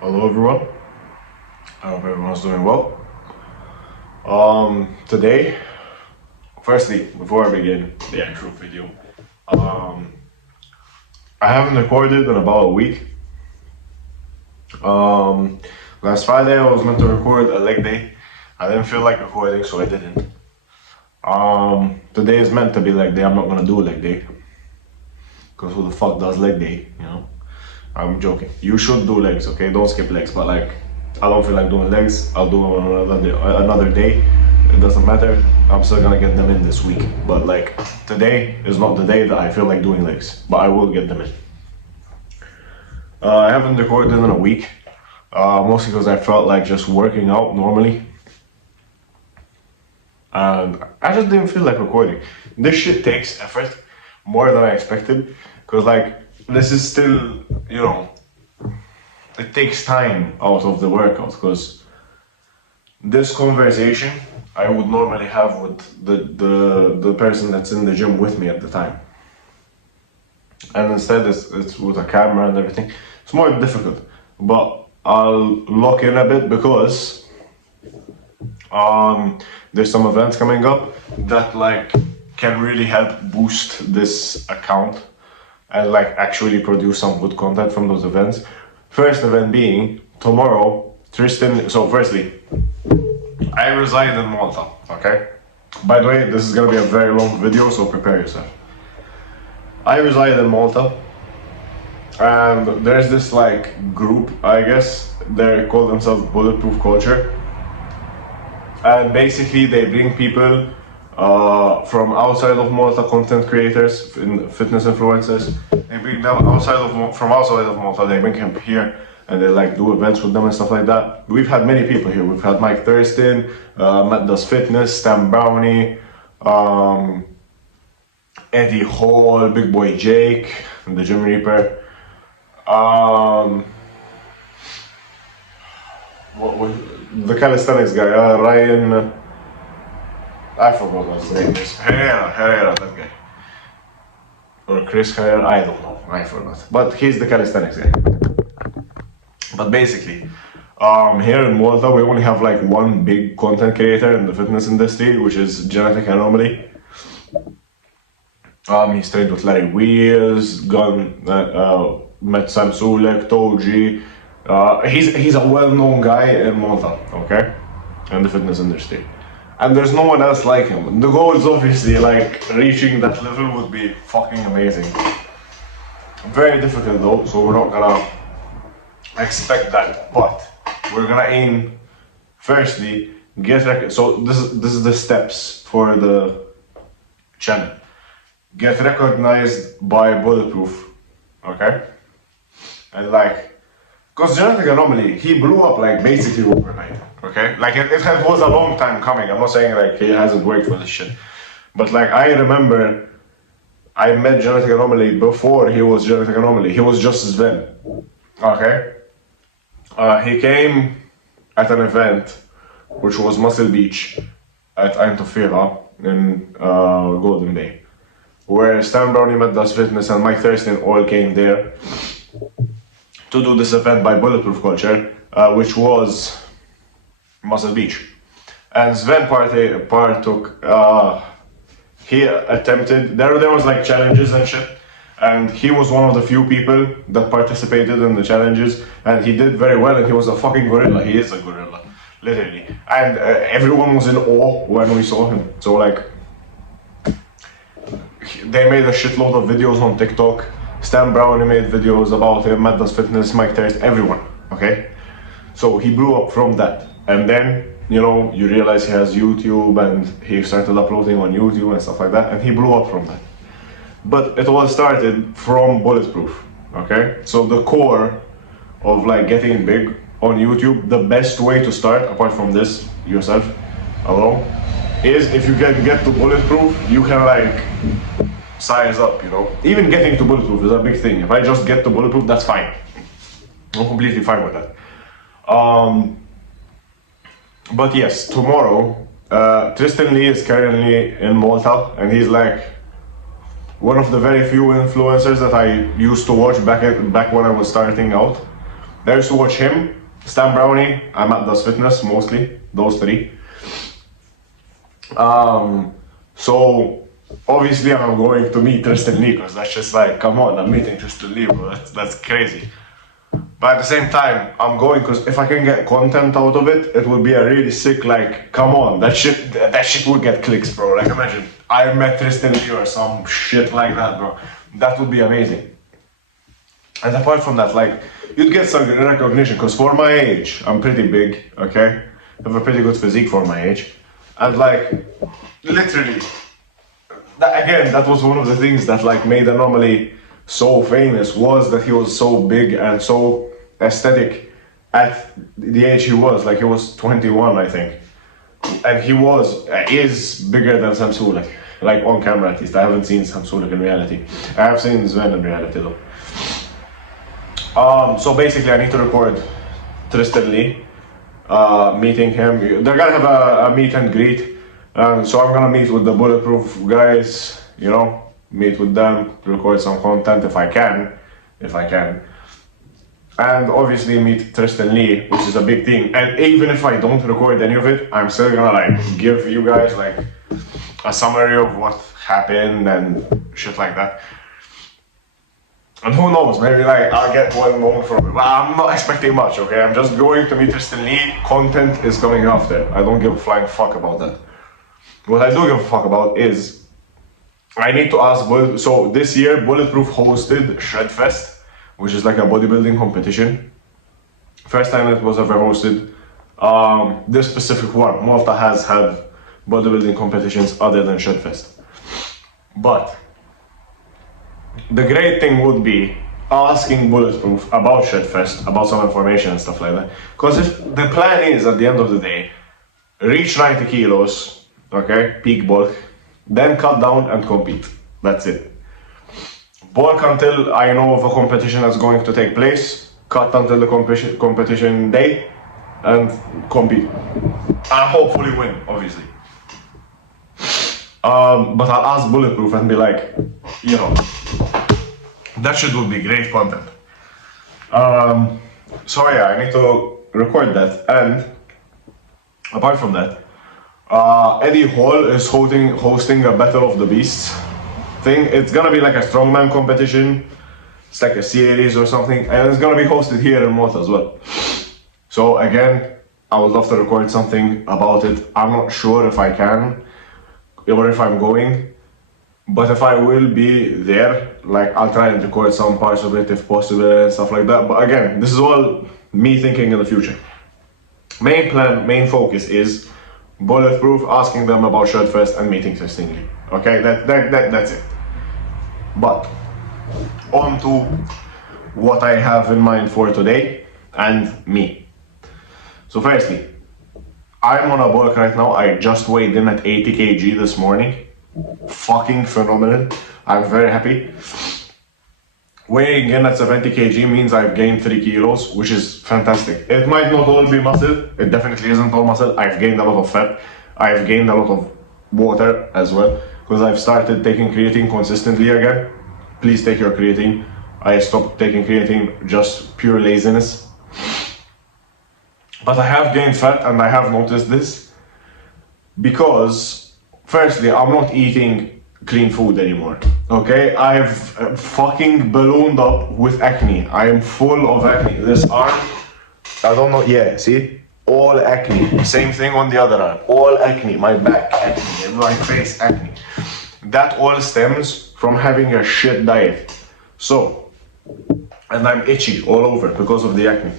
Hello everyone, I hope everyone's doing well. Today, firstly, before I begin the actual video, I haven't recorded in about a week. Last Friday I was meant to record a leg day. I didn't feel like recording, so I didn't. Today is meant to be leg day. I'm not gonna do a leg day. Because who the fuck does leg day, you know? I'm joking. You should do legs, okay? Don't skip legs, but like, I don't feel like doing legs. I'll do it on another day. It doesn't matter. I'm still gonna get them in this week. But like, today is not the day that I feel like doing legs, but I will get them in. I haven't recorded in a week, mostly because I felt like just working out normally. And I just didn't feel like recording. This shit takes effort, more than I expected, because like, this is still, you know, it takes time out of the workout, because this conversation I would normally have with the person that's in the gym with me at the time. And instead it's with a camera and everything. It's more difficult, but I'll lock in a bit because there's some events coming up that like can really help boost this account and like actually produce some good content from those events. First event being tomorrow, Tristan. So firstly, I reside in Malta, okay? By the way, this is gonna be a very long video, so prepare yourself. I reside in Malta, and there's this like group, I guess, they call themselves Bulletproof Culture. And basically they bring people from outside of Malta, content creators, fitness influencers. They bring them from outside of Malta. They bring them here, and they like do events with them and stuff like that. We've had many people here. We've had Mike Thurston, Matt Does Fitness, Stan Brownie, Eddie Hall, Big Boy Jake, the Gym Reaper. The calisthenics guy, Ryan. I forgot what his name is. Herrera, that guy. Or Chris Herrera, I don't know. I forgot. But he's the calisthenics guy. But basically, here in Malta, we only have like one big content creator in the fitness industry, which is Genetic Anomaly. He's trained with Larry Wheels, met Sam Sulek, Toji. He's a well-known guy in Malta, okay? In the fitness industry. And there's no one else like him. The goal is obviously like reaching that level would be fucking amazing. Very difficult though, so we're not gonna expect that. But we're gonna aim, firstly, so this is the steps for the channel. Get recognized by Bulletproof, okay? And like, because Genetic Anomaly, he blew up like basically overnight, okay? Like it was a long time coming. I'm not saying like he hasn't worked for this shit. But like I remember I met Genetic Anomaly before he was Genetic Anomaly. He was just Sven, okay? He came at an event which was Muscle Beach at Eindhoven in Golden Bay, where Stan Brownie, Matt Does Fitness, and Mike Thurston all came there to do this event by Bulletproof Culture, which was Muscle Beach. And Sven partook, he attempted, there was like challenges and shit, and he was one of the few people that participated in the challenges, and he did very well, and he was a fucking gorilla. He is a gorilla, literally. And everyone was in awe when we saw him. So like, they made a shitload of videos on TikTok. Stan Brownie made videos about him, Matt Does Fitness, Mike Thurston, everyone, okay? So he blew up from that. And then, you know, you realize he has YouTube and he started uploading on YouTube and stuff like that, and he blew up from that. But it all started from Bulletproof, okay? So the core of like getting big on YouTube, the best way to start, apart from this, yourself, alone, is if you can get to Bulletproof, you can like size up, you know. Even getting to Bulletproof is a big thing. If I just get to Bulletproof, that's fine. I'm completely fine with that. But yes, tomorrow, Tristan Lee is currently in Malta, and he's like one of the very few influencers that I used to watch back when I was starting out. I used to watch him, Stan Brownie, I'm at Does Fitness mostly, those three. So obviously I'm going to meet Tristan Lee, because that's just like, come on, I'm meeting Tristan Lee, bro. That's crazy. But at the same time, I'm going because if I can get content out of it, it would be a really sick, like, come on, that shit would get clicks, bro. Like, imagine, I met Tristan Lee or some shit like that, bro. That would be amazing. And apart from that, like, you'd get some recognition, because for my age, I'm pretty big, okay? I have a pretty good physique for my age. And like, literally, that was one of the things that like made Anomaly so famous, was that he was so big and so aesthetic at the age he was. Like, he was 21, I think. And he is bigger than Sam Sulek. Like, on camera at least. I haven't seen Sam Sulek in reality. I have seen Sven in reality though. So basically I need to record Tristan Lee, meeting him. They're gonna have a meet and greet. So I'm gonna meet with the Bulletproof guys, you know, meet with them, record some content if I can. And obviously meet Tristan Lee, which is a big thing. And even if I don't record any of it, I'm still gonna like give you guys like a summary of what happened and shit like that. And who knows, maybe like I'll get one moment from it. But I'm not expecting much, okay? I'm just going to meet Tristan Lee. Content is coming after. I don't give a flying fuck about that. What I do give a fuck about is I need to ask so this year Bulletproof hosted Shredfest, which is like a bodybuilding competition. First time it was ever hosted. This specific one, Malta has had bodybuilding competitions other than Shredfest. But the great thing would be asking Bulletproof about Shredfest, about some information and stuff like that. Because if the plan is, at the end of the day, reach 90 kilos, okay, peak bulk, then cut down and compete. That's it. Bulk until I know of a competition that's going to take place, cut until the competition day, and compete. And hopefully win, obviously. But I'll ask Bulletproof and be like, you know, that shit would be great content. So yeah, I need to record that. And apart from that, Eddie Hall is hosting a Battle of the Beasts thing. It's gonna be like a strongman competition. It's like a series or something, and it's gonna be hosted here in Malta as well. So again, I would love to record something about it. I'm not sure if I can or if I'm going, but if I will be there, like I'll try and record some parts of it if possible and stuff like that. But again, this is all me thinking in the future. Main focus is Bulletproof, asking them about Shredfest and meeting Tristan Lee. Okay, that's it. But on to what I have in mind for today and me. So firstly, I'm on a bulk right now. I just weighed in at 80 kg this morning. Fucking phenomenal. I'm very happy. Weighing in at 70 kg means I've gained 3 kilos, which is fantastic. It might not all be muscle. It definitely isn't all muscle. I've gained a lot of fat. I've gained a lot of water as well, because I've started taking creatine consistently again. Please take your creatine. I stopped taking creatine, just pure laziness. But I have gained fat, and I have noticed this because, firstly, I'm not eating clean food anymore. Okay, I've fucking ballooned up with acne. I am full of acne. This arm, I don't know, yeah, see? All acne. Same thing on the other arm. All acne. My back acne, my face acne. That all stems from having a shit diet. So, and I'm itchy all over because of the acne.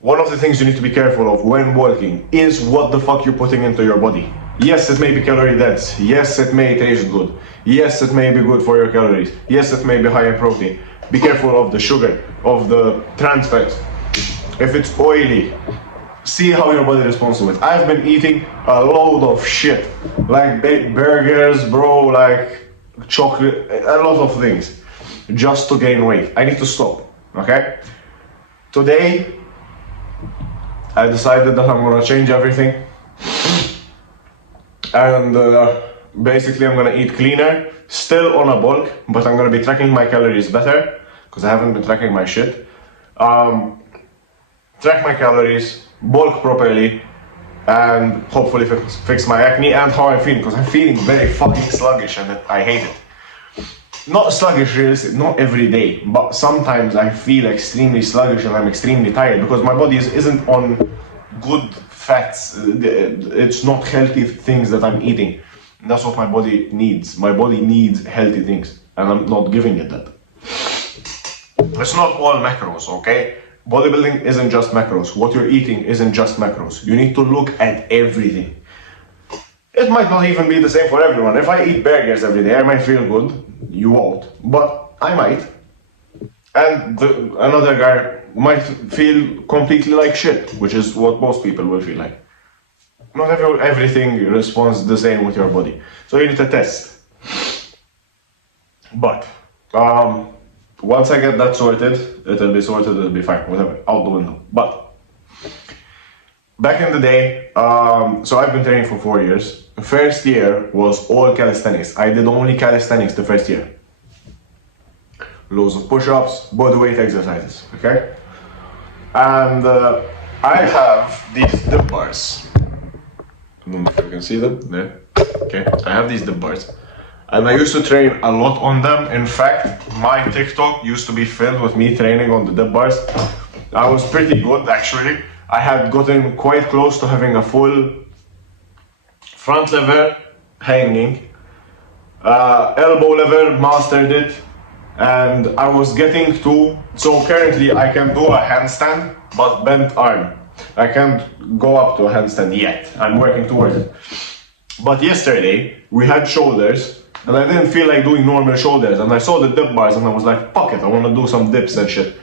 One of the things you need to be careful of when bulking is what the fuck you're putting into your body. Yes, it may be calorie dense. Yes, it may taste good. Yes, it may be good for your calories. Yes, it may be high in protein. Be careful of the sugar, of the trans fats. If it's oily, see how your body responds to it. I've been eating a load of shit, like baked burgers, bro, like chocolate, a lot of things, just to gain weight. I need to stop, okay? Today, I decided that I'm gonna change everything. And basically I'm gonna eat cleaner, still on a bulk, but I'm gonna be tracking my calories better, because I haven't been tracking my shit. track my calories, bulk properly, and hopefully fix my acne and how I'm feeling, because I'm feeling very fucking sluggish and I hate it. Not sluggish realistic, not every day, but sometimes I feel extremely sluggish and I'm extremely tired because my body isn't on good fats. It's not healthy things that I'm eating. And that's what my body needs. My body needs healthy things and I'm not giving it that. It's not all macros, okay? Bodybuilding isn't just macros. What you're eating isn't just macros. You need to look at everything. It might not even be the same for everyone. If I eat burgers every day, I might feel good. You won't, but I might. And another guy might feel completely like shit, which is what most people will feel like. Not everything responds the same with your body. So you need to test. But, once I get that sorted, it'll be sorted, it'll be fine, whatever, out the window. But, back in the day, so I've been training for 4 years. The first year was all calisthenics. I did only calisthenics the first year. Loads of push-ups, body weight exercises, okay? And I have these dip bars. I don't know if you can see them, there. Okay, I have these dip bars. And I used to train a lot on them. In fact, my TikTok used to be filled with me training on the dip bars. I was pretty good actually. I had gotten quite close to having a full front lever hanging, elbow lever, mastered it, and I was getting to, so currently I can do a handstand, but bent arm. I can't go up to a handstand yet, I'm working towards it. But yesterday, we had shoulders, and I didn't feel like doing normal shoulders, and I saw the dip bars and I was like, fuck it, I wanna do some dips and shit.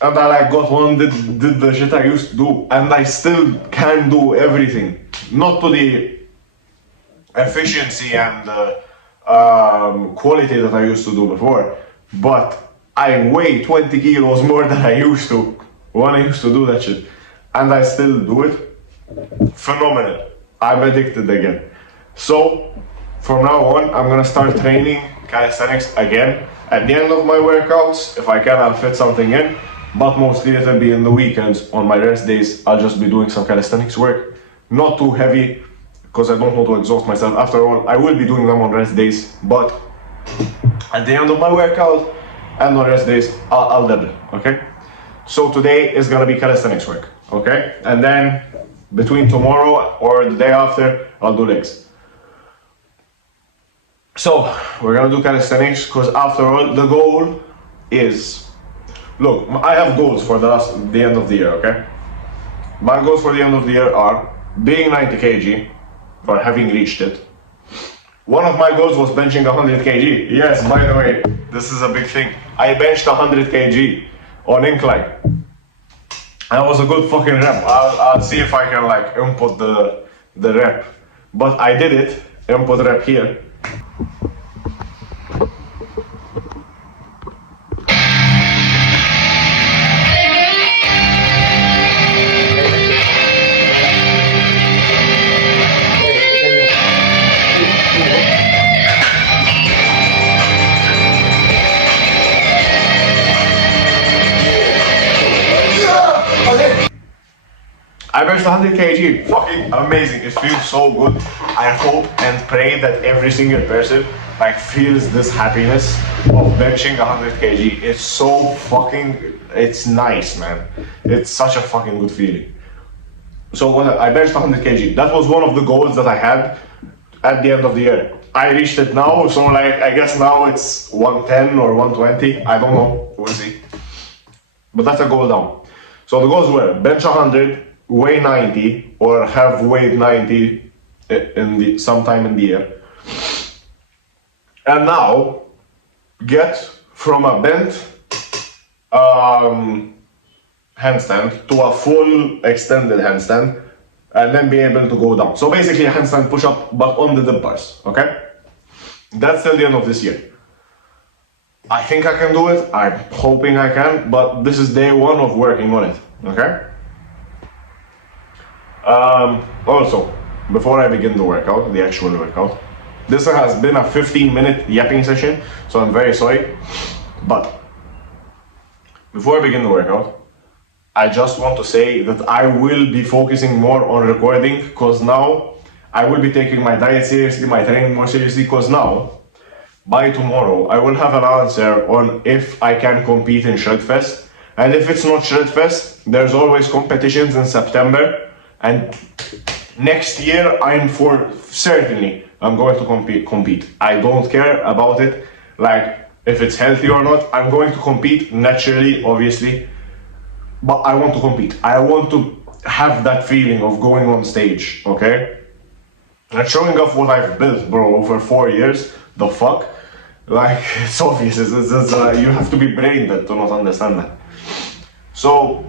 And I like got one, did the shit I used to do, and I still can do everything. Not to the efficiency and quality that I used to do before, but I weigh 20 kilos more than I used to when I used to do that shit, and I still do it. Phenomenal. I'm addicted again. So from now on, I'm gonna start training calisthenics again. At the end of my workouts, if I can, I'll fit something in, but mostly it'll be in the weekends. On my rest days, I'll just be doing some calisthenics work. Not too heavy, because I don't want to exhaust myself. After all, I will be doing them on rest days, but at the end of my workout and on rest days, I'll double, okay? So today is gonna be calisthenics work, okay? And then between tomorrow or the day after, I'll do legs. So we're gonna do calisthenics because after all, the goal is, look, I have goals for the end of the year, okay? My goals for the end of the year are being 90 kg, or having reached it. One of my goals was benching 100 kg. Yes, by the way, this is a big thing. I benched 100 kg on incline. That was a good fucking rep. I'll see if I can like input the rep. But I did it, input rep here. I benched 100 kg, fucking amazing, it feels so good. I hope and pray that every single person like feels this happiness of benching 100 kg. It's so fucking, it's nice, man. It's such a fucking good feeling. So when I benched 100 kg, that was one of the goals that I had at the end of the year. I reached it now, so like I guess now it's 110 or 120, I don't know, we'll see. But that's a goal down. So the goals were bench 100, weigh 90 or have weighed 90 sometime in the year, and now get from a bent handstand to a full extended handstand and then be able to go down. So basically a handstand push-up but on the dip bars, okay? That's till the end of this year. I think I can do it, I'm hoping I can, but this is day one of working on it, okay? Also, before I begin the workout, the actual workout, this has been a 15-minute yapping session, so I'm very sorry. But before I begin the workout, I just want to say that I will be focusing more on recording, because now I will be taking my diet seriously, my training more seriously, because now, by tomorrow, I will have an answer on if I can compete in Shredfest. And if it's not Shredfest, there's always competitions in September. And next year, I'm going to compete. I don't care about it, like if it's healthy or not. I'm going to compete naturally, obviously, but I want to compete. I want to have that feeling of going on stage, okay? And showing off what I've built, bro, over 4 years. The fuck? Like, it's obvious. You have to be brain dead to not understand that. So,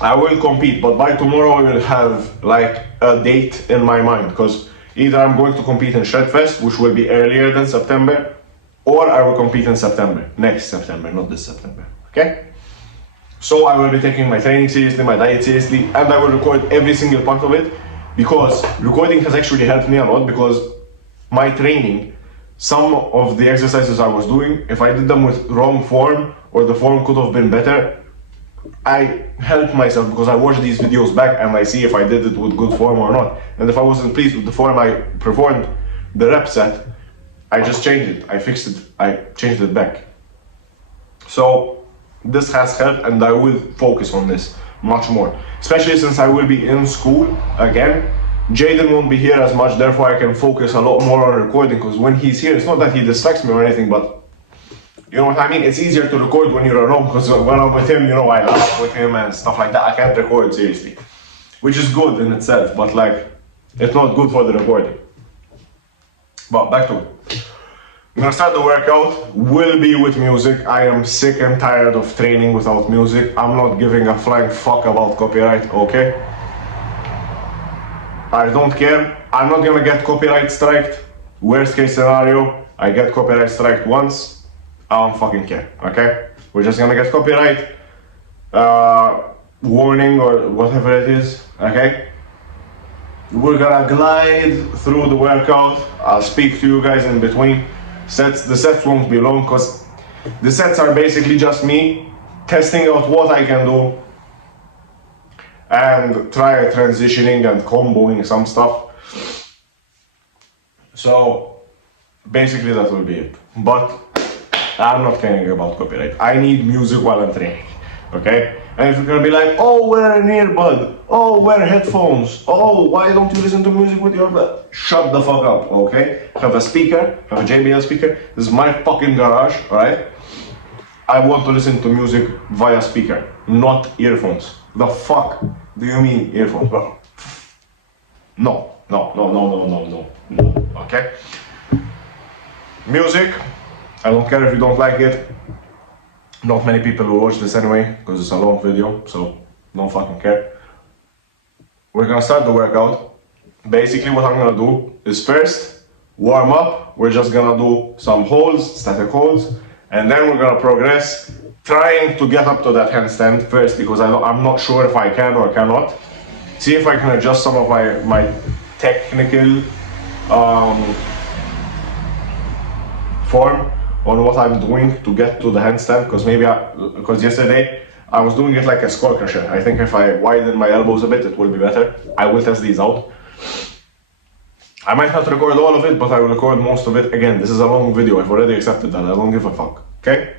I will compete, but by tomorrow I will have like a date in my mind, because either I'm going to compete in Shredfest, which will be earlier than September, or I will compete in September, next September, not this September, okay? So I will be taking my training seriously, my diet seriously, and I will record every single part of it, because recording has actually helped me a lot, because my training, some of the exercises I was doing, if I did them with wrong form, or the form could have been better, I helped myself, because I watch these videos back and I see if I did it with good form or not. And if I wasn't pleased with the form I performed the rep set, I just changed it, I fixed it, I changed it back. So this has helped, and I will focus on this much more, especially since I will be in school again. Jaden won't be here as much, therefore I can focus a lot more on recording, because when he's here, it's not that he distracts me or anything, but you know what I mean? It's easier to record when you're alone, because when I'm with him, you know, I laugh with him and stuff like that. I can't record seriously, which is good in itself, but like, it's not good for the recording. But back to it. I'm gonna start the workout, will be with music. I am sick and tired of training without music. I'm not giving a flying fuck about copyright, okay? I don't care. I'm not gonna get copyright striked. Worst case scenario, I get copyright striked once. I don't fucking care, okay? We're just gonna get copyright warning or whatever it is, okay? We're gonna glide through the workout. I'll speak to you guys in between. The sets won't be long, because the sets are basically just me testing out what I can do and try transitioning and comboing some stuff. So basically that will be it. But I'm not caring about copyright. I need music while I'm training, okay? And if you're gonna be like, oh, wear an earbud, oh, wear headphones, oh, why don't you listen to music with your bud? Shut the fuck up, okay? Have a speaker, have a JBL speaker. This is my fucking garage, alright? I want to listen to music via speaker, not earphones. The fuck do you mean earphones, bro? No, okay? Music, I don't care if you don't like it. Not many people will watch this anyway, because it's a long video, so don't fucking care. We're gonna start the workout. Basically what I'm gonna do is first, warm up. We're just gonna do some holds, static holds, and then we're gonna progress, trying to get up to that handstand first, because I'm not sure if I can or cannot. See if I can adjust some of my technical form on what I'm doing to get to the handstand, because yesterday I was doing it like a skull crusher. I think if I widen my elbows a bit, it will be better. I will test these out. I might not record all of it, but I will record most of it. Again, this is a long video. I've already accepted that. I don't give a fuck, okay?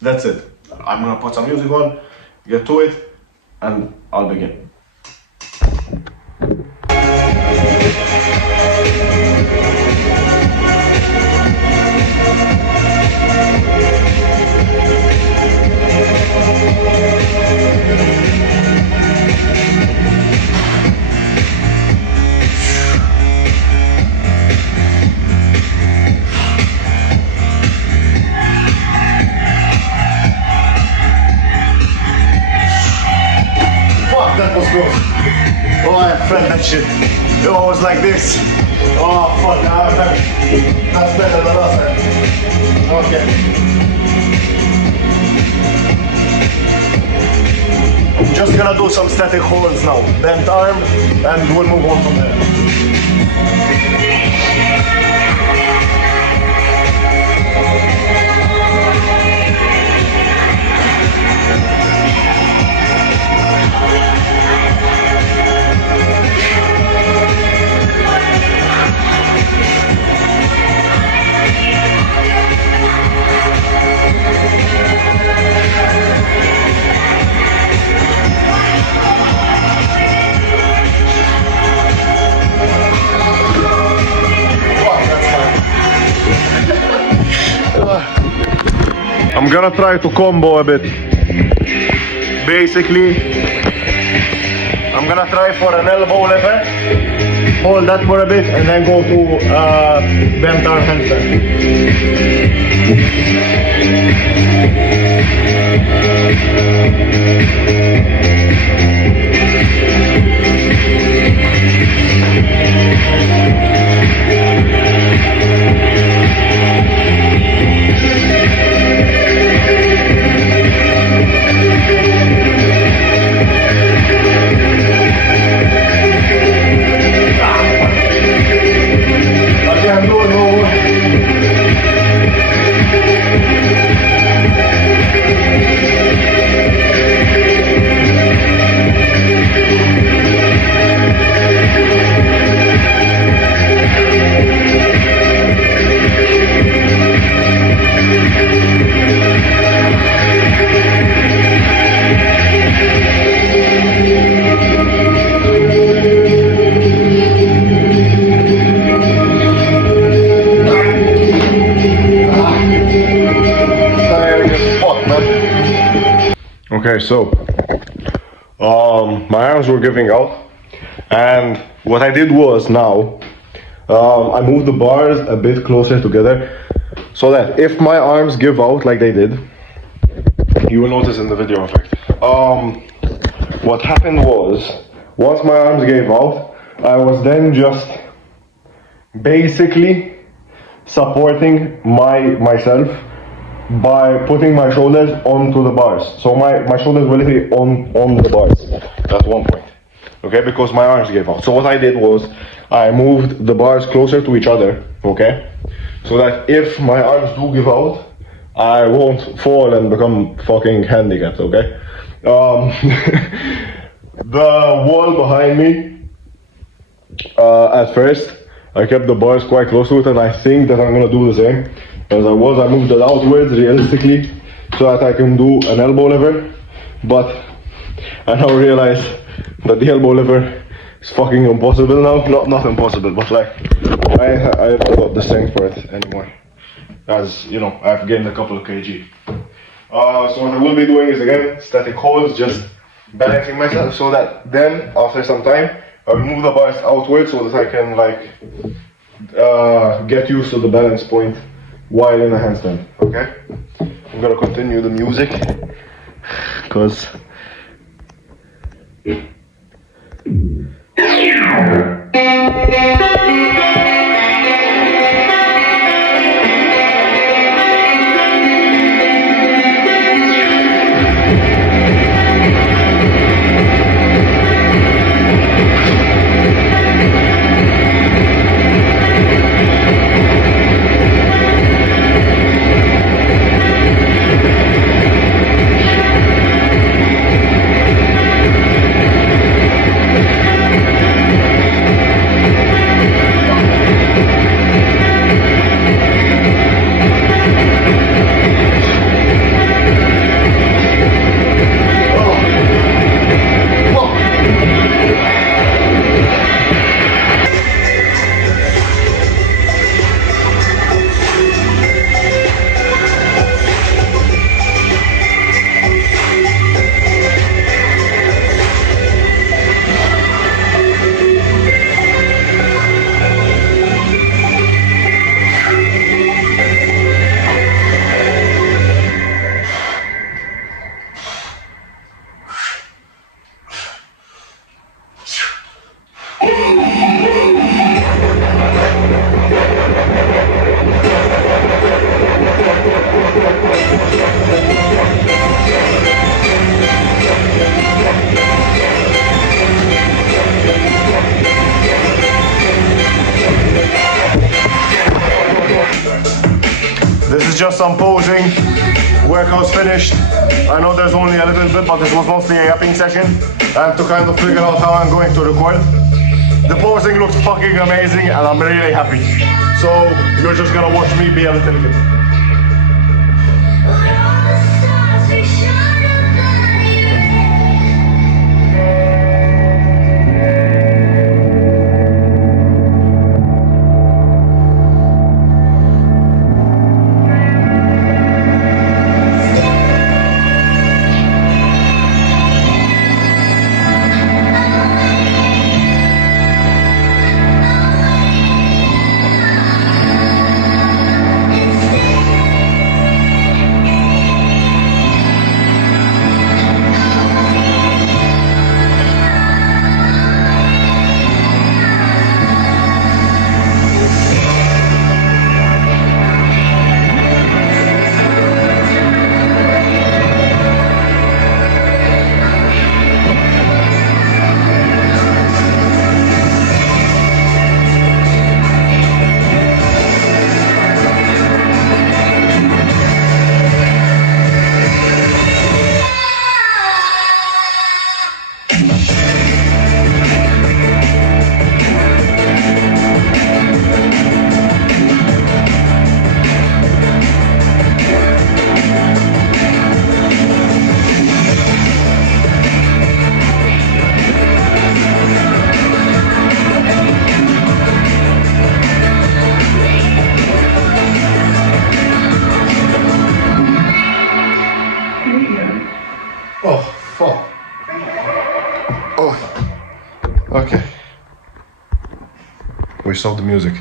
That's it. I'm gonna put some music on, get to it, and I'll begin. That was good. Oh, I felt that shit. It was like this. Oh, fuck. That's better than last time. Okay. I'm just gonna do some static holds now. Bent arm, and we'll move on from there. gonna try to combo a bit. Basically, I'm gonna try for an elbow lever, hold that for a bit, and then go to bent arm handstand. Okay, so my arms were giving out, and what I did was now I moved the bars a bit closer together so that if my arms give out like they did, you will notice in the video effect. What happened was, once my arms gave out, I was then just basically supporting myself by putting my shoulders onto the bars. So my shoulders were literally on the bars at one point. Okay, because my arms gave out. So what I did was I moved the bars closer to each other, okay? So that if my arms do give out, I won't fall and become fucking handicapped, okay? The wall behind me, at first, I kept the bars quite close to it, and I think that I'm gonna do the same. As I moved it outwards realistically so that I can do an elbow lever, but I now realize that the elbow lever is fucking impossible now. Not impossible, but like I haven't got the strength for it anymore. As you know, I've gained a couple of kg. So what I will be doing is again static holds, just balancing myself so that then after some time I'll move the bars outwards so that I can like get used to the balance point while in a handstand, okay? I'm gonna continue the music because this is just some posing. Workout's finished. I know there's only a little bit, but this was mostly a yapping session and to kind of figure out how I'm going to record. The posing looks fucking amazing and I'm really happy. So you're just gonna watch me be a little bit. Okay. We stopped the music.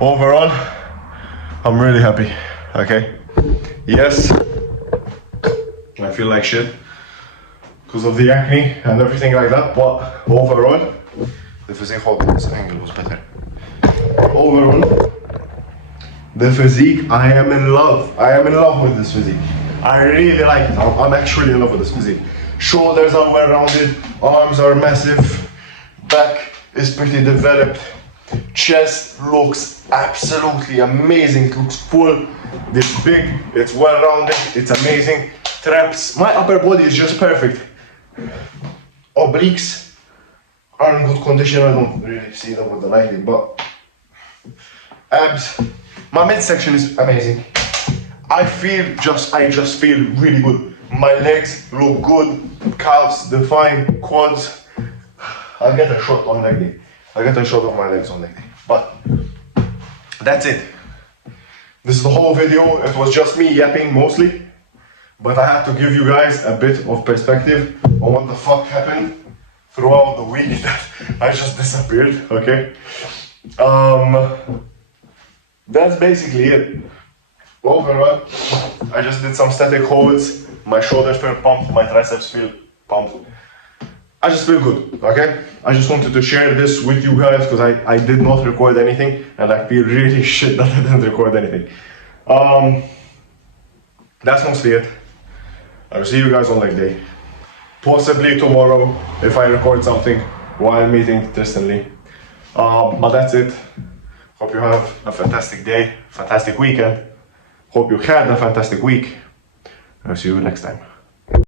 Overall, I'm really happy. Okay. Yes, I feel like shit because of the acne and everything like that, but overall, the physique, hold on, this angle was better. Overall, the physique, I am in love. I am in love with this physique. I really like it. I'm actually in love with this physique. Shoulders are well rounded, arms are massive, back is pretty developed, chest looks absolutely amazing, it looks full, it's big, it's well rounded, it's amazing. Traps, my upper body is just perfect. Obliques are in good condition, I don't really see them with the lighting, but abs, my midsection is amazing. I just feel really good. My legs look good, calves defined, quads. I'll get a shot on leg day. I'll get a shot of my legs on leg day. But that's it. This is the whole video. It was just me yapping mostly. But I had to give you guys a bit of perspective on what the fuck happened throughout the week that I just disappeared, okay? That's basically it. Overall, I just did some static holds, my shoulders feel pumped, my triceps feel pumped. I just feel good, okay? I just wanted to share this with you guys because I did not record anything and I feel really shit that I didn't record anything. That's mostly it. I'll see you guys on leg day. Possibly tomorrow if I record something while meeting Tristan Lee. But that's it. Hope you have a fantastic day, fantastic weekend. Hope you had a fantastic week. I'll see you next time.